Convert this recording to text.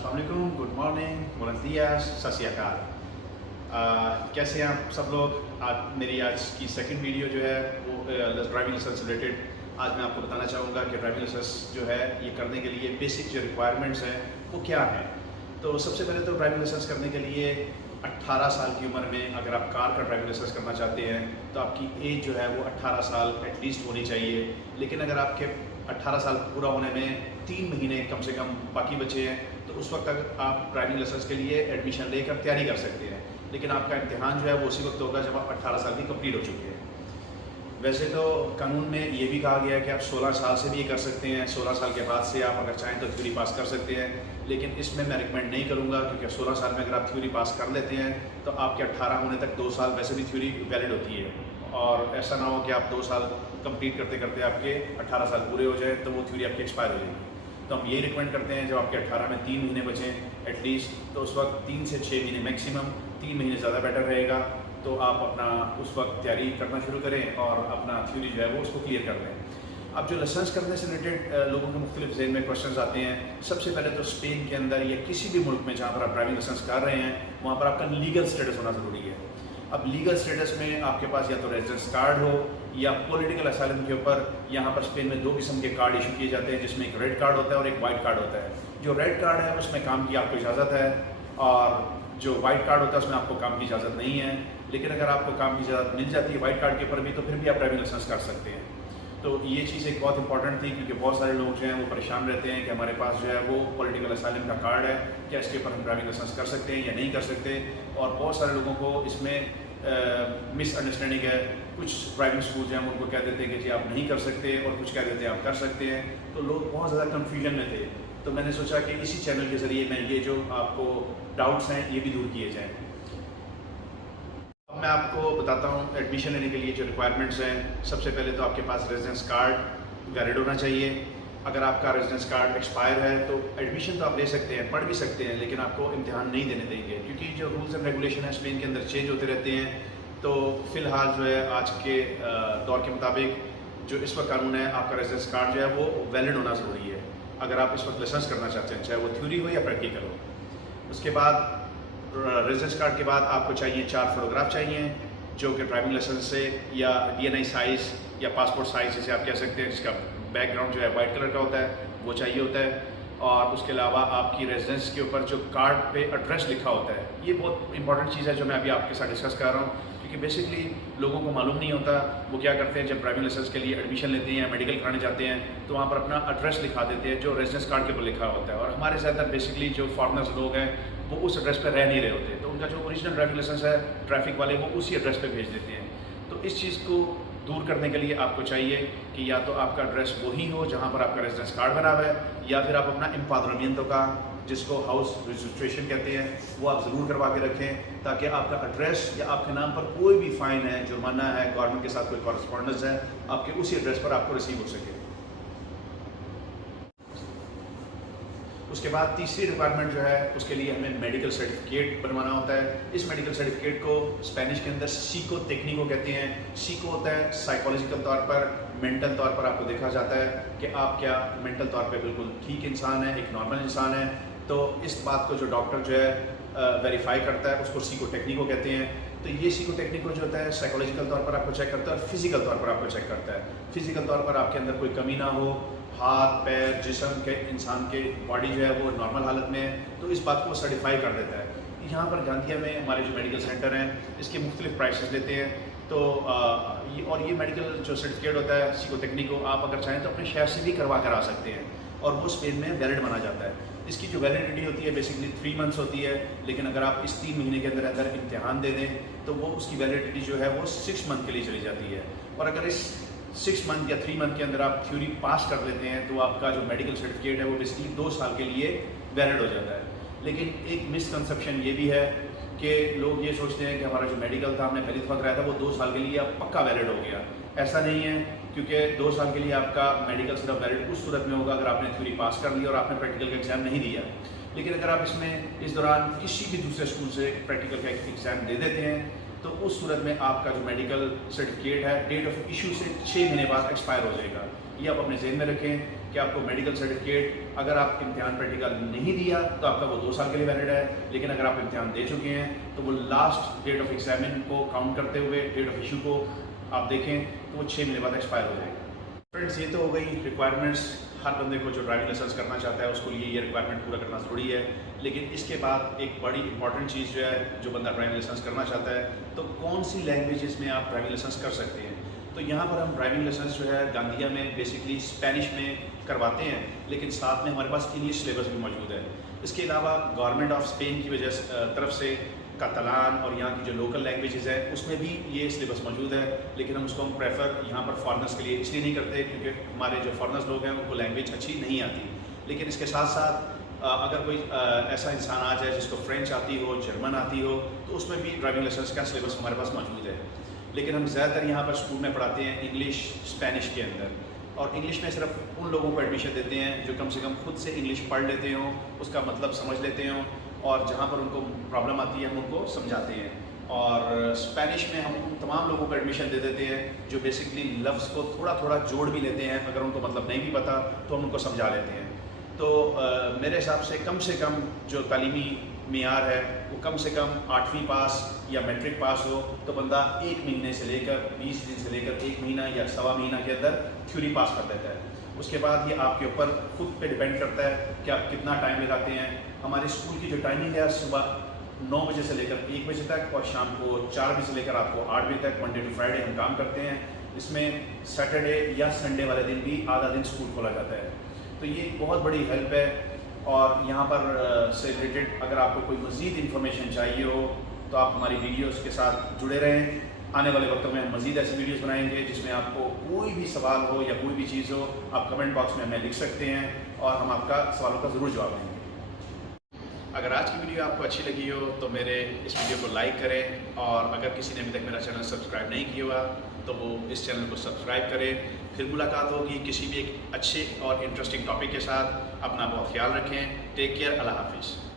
अस्सलाम वालेकुम, good morning, बुenos días, सत श्री अकाल। कैसे हैं आप सब लोग। मेरी आज की सेकंड वीडियो जो है वो ड्राइविंग लाइसेंस रिलेटेड आज मैं आपको बताना चाहूँगा कि ड्राइविंग लाइसेंस जो है ये करने के लिए बेसिक जो रिक्वायरमेंट्स हैं वो क्या हैं। तो सबसे पहले तो ड्राइविंग लाइसेंस करने के लिए 18 साल की उम्र में अगर आप कार का ड्राइविंग लाइसेंस करना चाहते हैं तो आपकी एज जो है वो 18 साल एटलीस्ट होनी चाहिए। लेकिन अगर आपके 18 साल पूरा होने में 3 महीने कम से कम बाकी बचे हैं तो उस वक्त तक आप ड्राइविंग लाइसेंस के लिए एडमिशन लेकर तैयारी कर सकते हैं। लेकिन आपका इम्तिहान जो है वो उसी वक्त होगा जब आप 18 साल की कंप्लीट हो चुके हैं। वैसे तो कानून में ये भी कहा गया है कि आप 16 साल से भी ये कर सकते हैं। 16 साल के बाद से आप अगर चाहें तो थ्योरी पास कर सकते हैं, लेकिन इसमें मैं रिकमेंड नहीं करूँगा क्योंकि 16 साल में अगर आप थ्योरी पास कर लेते हैं तो आपके 18 होने तक 2 साल वैसे भी थ्योरी वैलिड होती है। और ऐसा ना हो कि आप 2 साल कंप्लीट करते करते आपके 18 साल पूरे हो जाए तो वो थ्योरी आपकी एक्सपायर हो जाएगी। तो हम यही रिकमेंड करते हैं जब आपके 18 में 3 महीने बचें एटलीस्ट, तो उस वक्त 3 से 6 महीने मैक्सिमम, 3 महीने ज़्यादा बेटर रहेगा। तो आप अपना उस वक्त तैयारी करना शुरू करें और अपना थ्योरी जो है वो उसको क्लियर कर लें। अब जो लाइसेंस करने से रिलेटेड लोगों के मुख्तलिफ ज़हन में क्वेश्चन आते हैं। सबसे पहले तो स्पेन के अंदर या किसी भी मुल्क में जहाँ पर आप ड्राइविंग लाइसेंस कर रहे हैं वहाँ पर आपका लीगल स्टेटस होना ज़रूरी है। अब लीगल स्टेटस में आपके पास या तो रेजिडेंस कार्ड हो या पॉलिटिकल असाइलम के ऊपर यहाँ पर स्पेन में 2 किस्म के कार्ड इशू किए जाते हैं, जिसमें एक रेड कार्ड होता है और एक वाइट कार्ड होता है। जो रेड कार्ड है उसमें काम की आपको इजाज़त है और जो वाइट कार्ड होता है उसमें आपको काम की इजाज़त नहीं है। लेकिन अगर आपको काम की इजाज़त मिल जाती है वाइट कार्ड के ऊपर भी तो फिर भी आप ड्राइविंग लाइसेंस कर सकते हैं। तो ये चीज़ एक बहुत इंपॉर्टेंट थी क्योंकि बहुत सारे लोग जो हैं वो परेशान रहते हैं कि हमारे पास जो है वो पॉलिटिकल असाइलम का कार्ड है, क्या इसके ऊपर हम ड्राइविंग लाइसेंस कर सकते हैं या नहीं कर सकते। और बहुत सारे लोगों को इसमें मिसअंडरस्टैंडिंग है। कुछ ड्राइविंग स्कूल जो हैं उनको कह देते हैं कि जी आप नहीं कर सकते और कुछ कह देते हैं आप कर सकते हैं। तो लोग बहुत ज़्यादा कन्फ्यूजन में थे। तो मैंने सोचा कि इसी चैनल के ज़रिए मैं ये जो आपको डाउट्स हैं ये भी दूर किए जाएँ। अब मैं आपको बताता हूँ एडमिशन लेने के लिए जो रिक्वायरमेंट्स हैं। सबसे पहले तो आपके पास रेजिडेंस कार्ड वैलिड होना चाहिए। अगर आपका रेजिडेंस कार्ड एक्सपायर है तो एडमिशन तो आप ले सकते हैं, पढ़ भी सकते हैं, लेकिन आपको इम्तिहान नहीं देने देंगे क्योंकि जो रूल्स एंड रेगुलेशन है स्पेन के अंदर चेंज होते रहते हैं। तो फ़िलहाल जो है आज के दौर के मुताबिक जो इस वक्त कानून है आपका रेजिडेंस कार्ड जो है वो वैलिड होना ज़रूरी है अगर आप इस वक्त लाइसेंस करना चाहते हैं, चाहे वो थ्योरी हो या प्रैक्टिकल हो। उसके बाद रेजिडेंस कार्ड के बाद आपको चाहिए 4 फोटोग्राफ चाहिए जो कि ड्राइविंग लाइसेंस से या DNI साइज़ या पासपोर्ट साइज़ जिसे आप कह सकते हैं, जिसका बैकग्राउंड जो है वाइट कलर का होता है वो चाहिए होता है। और उसके अलावा आपकी रेजिडेंस के ऊपर जो कार्ड पे एड्रेस लिखा होता है, ये बहुत इंपॉर्टेंट चीज़ है जो मैं अभी आपके साथ डिस्कस कर रहा हूँ क्योंकि बेसिकली लोगों को मालूम नहीं होता। वो क्या करते हैं जब ड्राइविंग लाइसेंस के लिए एडमिशन लेते हैं या मेडिकल कराने जाते हैं तो वहाँ पर अपना एड्रेस लिखा देते हैं जो रेजिडेंस कार्ड के ऊपर लिखा होता है। और हमारे ज़्यादातर बेसिकली जो फॉरेनर्स लोग हैं वो उस एड्रेस पर रह नहीं रहे होते, तो उनका जो ओरिजिनल ड्राइविंग लाइसेंस है ट्रैफिक वाले वो उसी एड्रेस पर भेज देते हैं। तो इस चीज़ को दूर करने के लिए आपको चाहिए कि या तो आपका एड्रेस वही हो जहाँ पर आपका रेजिडेंस कार्ड बना हुआ है या फिर आप अपना एम्पाद्रमिento का, जिसको हाउस रजिस्ट्रेशन कहते हैं, वो आप ज़रूर करवा के रखें ताकि आपका एड्रेस या आपके नाम पर कोई भी फ़ाइन है, जुर्माना है, गवर्नमेंट के साथ कोई कॉरेस्पॉन्डेंस है, आपके उसी एड्रेस पर आपको रिसीव हो सके। उसके बाद तीसरी रिक्वायरमेंट जो है उसके लिए हमें मेडिकल सर्टिफिकेट बनवाना होता है। इस मेडिकल सर्टिफिकेट को स्पेनिश के अंदर सीको टेक्निको कहते हैं। सीको होता है साइकोलॉजिकल तौर पर, मेंटल तौर पर आपको देखा जाता है कि आप क्या मेंटल तौर पे बिल्कुल ठीक इंसान है, एक नॉर्मल इंसान है। तो इस बात को जो डॉक्टर जो है वेरीफाई करता है उसको सीको टेक्निको कहते हैं। तो ये सीको टेक्निको जो होता है साइकोलॉजिकल तौर पर आपको चेक करता है और फिजिकल तौर पर आपको चेक करता है। फिजिकल तौर पर आपके अंदर कोई कमी ना हो, हाथ पैर जिस्म के इंसान के बॉडी जो है वो नॉर्मल हालत में है, तो इस बात को सर्टिफाई कर देता है। यहाँ पर गांधीया में हमारे जो मेडिकल सेंटर हैं इसके मुख्तलिफ प्राइसेस लेते हैं। तो ये मेडिकल जो सर्टिफिकेट होता है सीको टेक्निको आप अगर चाहें तो अपने शहर से भी करवा कर आ सकते हैं और वो स्पेन में वैलिड माना जाता है। इसकी जो वैलिडिटी होती है बेसिकली 3 मंथ्स होती है, लेकिन अगर आप इस 3 महीने के अंदर अंदर इम्तिहान दे दें तो वो उसकी वैलिडिटी जो है वो 6 मंथ के लिए चली जाती है। और अगर इस 6 मंथ या 3 मंथ के अंदर आप थ्योरी पास कर लेते हैं तो आपका जो मेडिकल सर्टिफिकेट है वो बेसिकली 2 साल के लिए वैलिड हो जाता है। लेकिन एक मिसकंसेप्शन ये भी है कि लोग ये सोचते हैं कि हमारा जो मेडिकल था हमने पहली दफ़ा कराया था वो 2 साल के लिए अब पक्का वैलिड हो गया। ऐसा नहीं है क्योंकि 2 साल के लिए आपका मेडिकल सिर्फ वैलिड उस सूरत में होगा अगर आपने थ्योरी पास कर ली और आपने प्रैक्टिकल का एग्ज़ाम नहीं दिया। लेकिन अगर आप इस दौरान किसी भी दूसरे स्कूल से प्रैक्टिकल का एग्ज़ाम दे देते हैं तो उस सूरत में आपका जो मेडिकल सर्टिफिकेट है डेट ऑफ इशू से 6 महीने बाद एक्सपायर हो जाएगा। ये आप अपने जहन में रखें کہ آپ کو میڈیکل سرٹیفکیٹ اگر آپ امتحان پریکٹیکل نہیں دیا تو آپ کا وہ 2 سال کے لیے ویلڈ ہے، لیکن اگر آپ امتحان دے چکے ہیں تو وہ لاسٹ ڈیٹ آف ایگزامن کو کاؤنٹ کرتے ہوئے ڈیٹ آف ایشو کو آپ دیکھیں تو وہ 6 مہینے بعد ایکسپائر ہو جائے گا۔ فرینڈس یہ تو ہو گئی ریکوائرمنٹس، ہر بندے کو جو ڈرائیونگ لائسنس کرنا چاہتا ہے اس کو یہ ریکوائرمنٹ پورا کرنا ضروری ہے۔ لیکن اس کے بعد ایک بڑی امپورٹنٹ چیز جو ہے، جو بندہ ڈرائیونگ لائسنس کرنا چاہتا ہے تو کون سی لینگویجز میں آپ ڈرائیونگ لائسنس کر سکتے ہیں۔ تو یہاں پر ہم ڈرائیونگ لائسنس جو ہے گاندھیا میں بیسکلی اسپینش میں کرواتے ہیں، لیکن ساتھ میں ہمارے پاس انگلش سلیبس بھی موجود ہے۔ اس کے علاوہ گورنمنٹ آف اسپین کی وجہ سے طرف سے کاتالان اور یہاں کی جو لوکل لینگویجز ہے اس میں بھی یہ سلیبس موجود ہے، لیکن ہم اس کو پریفر یہاں پر فارنرس کے لیے اس لیے نہیں کرتے کیونکہ ہمارے جو فارنرس لوگ ہیں ان کو لینگویج اچھی نہیں آتی۔ لیکن اس کے ساتھ ساتھ اگر کوئی ایسا انسان آ جائے جس کو فرینچ آتی ہو، جرمن آتی ہو، تو اس میں بھی ڈرائیونگ لائسنس کا سلیبس ہمارے پاس موجود ہے۔ لیکن ہم زیادہ تر یہاں پر اسکول میں پڑھاتے ہیں انگلش اسپینش کے اندر، اور انگلش میں صرف ان لوگوں کو ایڈمیشن دیتے ہیں جو کم سے کم خود سے انگلش پڑھ لیتے ہوں، اس کا مطلب سمجھ لیتے ہوں، اور جہاں پر ان کو پرابلم آتی ہے ہم ان کو سمجھاتے ہیں۔ اور اسپینش میں ہم ان تمام لوگوں کو ایڈمیشن دے دیتے ہیں جو بیسکلی لفظ کو تھوڑا تھوڑا جوڑ بھی لیتے ہیں، اگر ان کو مطلب نہیں بھی پتہ تو ہم ان کو سمجھا لیتے ہیں۔ تو میرے حساب سے کم جو تعلیمی معیار ہے وہ کم سے کم 8ویں پاس یا میٹرک پاس ہو تو بندہ 1 مہینے سے لے کر 20 دن سے لے کر 1 مہینہ یا سوا مہینہ کے اندر تھیوری پاس کر دیتا ہے۔ اس کے بعد یہ آپ کے اوپر خود پہ ڈیپینڈ کرتا ہے کہ آپ کتنا ٹائم لگاتے ہیں۔ ہمارے اسکول کی جو ٹائمنگ ہے صبح 9 بجے سے لے کر 1 بجے تک، اور شام کو 4 بجے سے لے کر آپ کو 8 بجے تک، منڈے ٹو فرائیڈے ہم کام کرتے ہیں۔ اس میں سیٹرڈے یا سنڈے والے دن بھی آدھا دن اسکول کھولا جاتا ہے۔ تو یہ ایک بہت بڑی ہیلپ ہے، اور یہاں پر سے ریلیٹڈ اگر آپ کو کوئی مزید انفارمیشن چاہیے ہو تو آپ ہماری ویڈیوز کے ساتھ جڑے رہیں۔ آنے والے وقتوں میں ہم مزید ایسی ویڈیوز بنائیں گے جس میں آپ کو کوئی بھی سوال ہو یا کوئی بھی چیز ہو آپ کمنٹ باکس میں ہمیں لکھ سکتے ہیں، اور ہم آپ کا سوالوں کا ضرور جواب دیں گے۔ اگر آج کی ویڈیو آپ کو اچھی لگی ہو تو میرے اس ویڈیو کو لائک کریں، اور اگر کسی نے ابھی تک میرا چینل سبسکرائب نہیں کیا ہوا تو وہ اس چینل کو سبسکرائب کریں۔ پھر ملاقات ہوگی کسی بھی ایک اچھے اور انٹرسٹنگ ٹاپک کے ساتھ۔ اپنا بہت خیال رکھیں۔ Take care. اللہ حافظ۔